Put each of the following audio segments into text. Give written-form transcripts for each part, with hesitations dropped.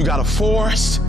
You got a forest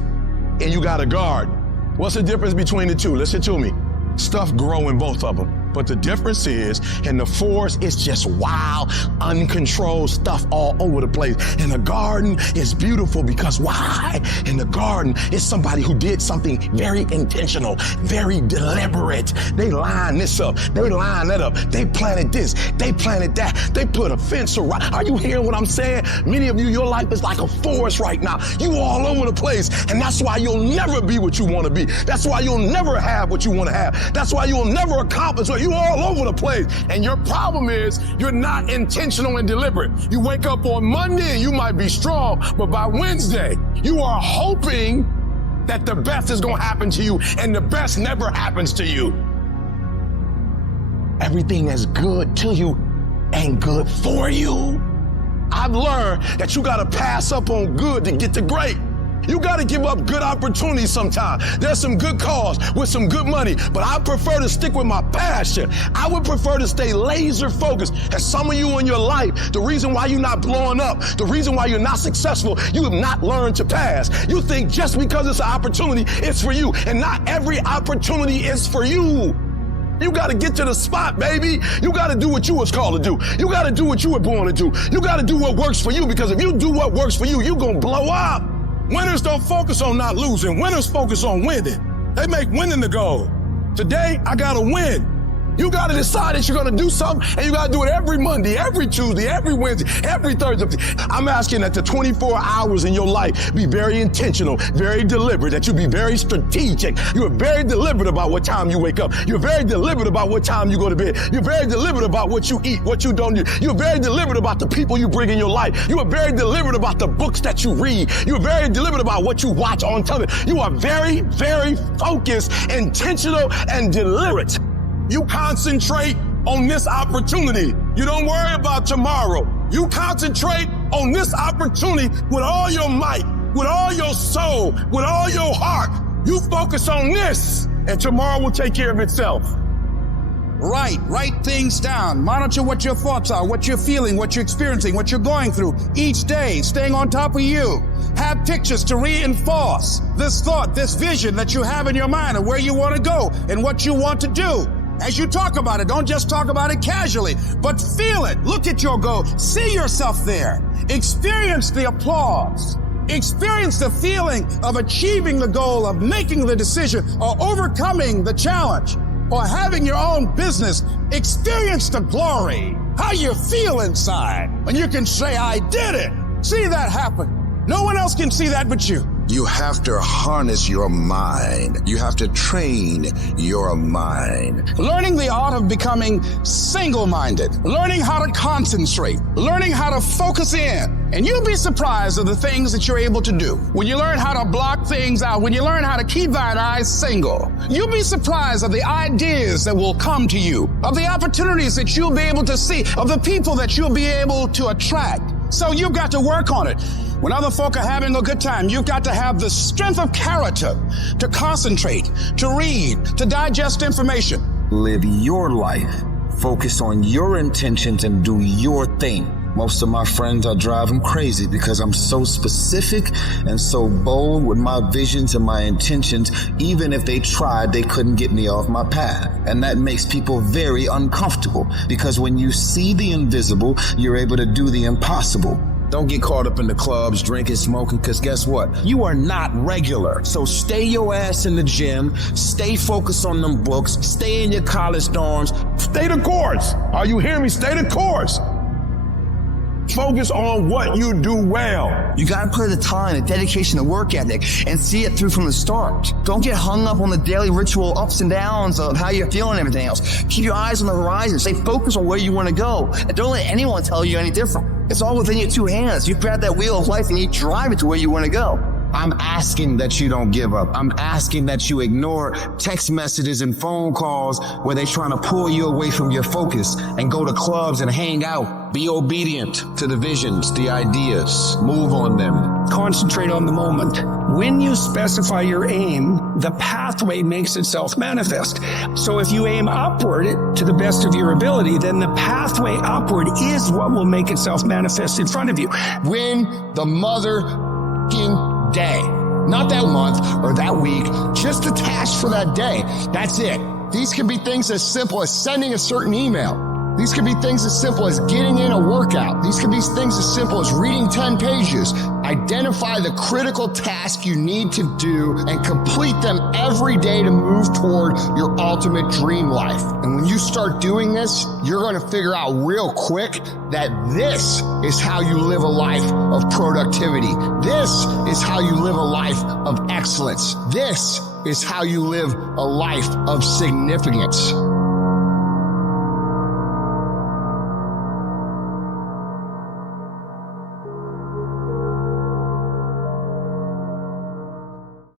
and you got a garden. What's the difference between the two? Listen to me. Stuff grow in both of them. But the difference is, in the forest, it's just wild, uncontrolled stuff all over the place. In the garden, it's beautiful because why? In the garden, it's somebody who did something very intentional, very deliberate. They line this up. They line that up. They planted this. They planted that. They put a fence around. Are you hearing what I'm saying? Many of you, your life is like a forest right now. You all over the place. And that's why you'll never be what you want to be. That's why you'll never have what you want to have. That's why you'll never accomplish what you all over the place. And your problem is you're not intentional and deliberate. You wake up on Monday and you might be strong, but by Wednesday, you are hoping that the best is going to happen to you, and the best never happens to you. Everything is good to you and good for you. I've learned that you got to pass up on good to get to great. You got to give up good opportunities sometimes. There's some good cause with some good money, but I prefer to stick with my passion. I would prefer to stay laser focused. And some of you in your life, the reason why you're not blowing up, the reason why you're not successful, you have not learned to pass. You think just because it's an opportunity, it's for you. And not every opportunity is for you. You got to get to the spot, baby. You got to do what you was called to do. You got to do what you were born to do. You got to do what works for you, because if you do what works for you, you're going to blow up. Winners don't focus on not losing. Winners focus on winning. They make winning the goal. Today, I got to win. You got to decide that you're going to do something, and you got to do it every Monday, every Tuesday, every Wednesday, every Thursday. I'm asking that the 24 hours in your life be very intentional, very deliberate, that you be very strategic. You are very deliberate about what time you wake up. You're very deliberate about what time you go to bed. You're very deliberate about what you eat, what you don't do. You're very deliberate about the people you bring in your life. You are very deliberate about the books that you read. You're very deliberate about what you watch on television. You are very, very focused, intentional, and deliberate. You concentrate on this opportunity. You don't worry about tomorrow. You concentrate on this opportunity with all your might, with all your soul, with all your heart. You focus on this, and tomorrow will take care of itself. Write things down. Monitor what your thoughts are, what you're feeling, what you're experiencing, what you're going through each day, staying on top of you. Have pictures to reinforce this thought, this vision that you have in your mind of where you want to go and what you want to do. As you talk about it, don't just talk about it casually, but feel it. Look at your goal. See yourself there. Experience the applause. Experience the feeling of achieving the goal, of making the decision, or overcoming the challenge, or having your own business. Experience the glory. How you feel inside when you can say, I did it. See that happen. No one else can see that but you. You have to harness your mind. You have to train your mind. Learning the art of becoming single-minded. Learning how to concentrate. Learning how to focus in. And you'll be surprised at the things that you're able to do. When you learn how to block things out, when you learn how to keep thine eyes single, you'll be surprised at the ideas that will come to you, of the opportunities that you'll be able to see, of the people that you'll be able to attract. So you've got to work on it. When other folk are having a good time, you've got to have the strength of character to concentrate, to read, to digest information. Live your life. Focus on your intentions and do your thing. Most of my friends are driving crazy because I'm so specific and so bold with my visions and my intentions. Even if they tried, they couldn't get me off my path. And that makes people very uncomfortable, because when you see the invisible, you're able to do the impossible. Don't get caught up in the clubs, drinking, smoking, because guess what? You are not regular. So stay your ass in the gym, stay focused on them books, stay in your college dorms. Stay the course. Are you hearing me? Stay the course. Focus on what you do well. You gotta put the time, the dedication, the work ethic, and see it through from the start. Don't get hung up on the daily ritual ups and downs of how you're feeling and everything else. Keep your eyes on the horizon. Stay focused on where you want to go. And don't let anyone tell you any different. It's all within your two hands. You grab that wheel of life and you drive it to where you want to go. I'm asking that you don't give up. I'm asking that you ignore text messages and phone calls where they're trying to pull you away from your focus, and go to clubs and hang out. Be obedient to the visions, the ideas. Move on them. Concentrate on the moment. When you specify your aim, the pathway makes itself manifest. So if you aim upward to the best of your ability, then the pathway upward is what will make itself manifest in front of you. Win the mother day. Not that month or that week, just a task for that day. That's it. These can be things as simple as sending a certain email. These can be things as simple as getting in a workout. These can be things as simple as reading 10 pages. Identify the critical task you need to do and complete them every day to move toward your ultimate dream life. And when you start doing this, you're going to figure out real quick that this is how you live a life of productivity. This is how you live a life of excellence. This is how you live a life of significance.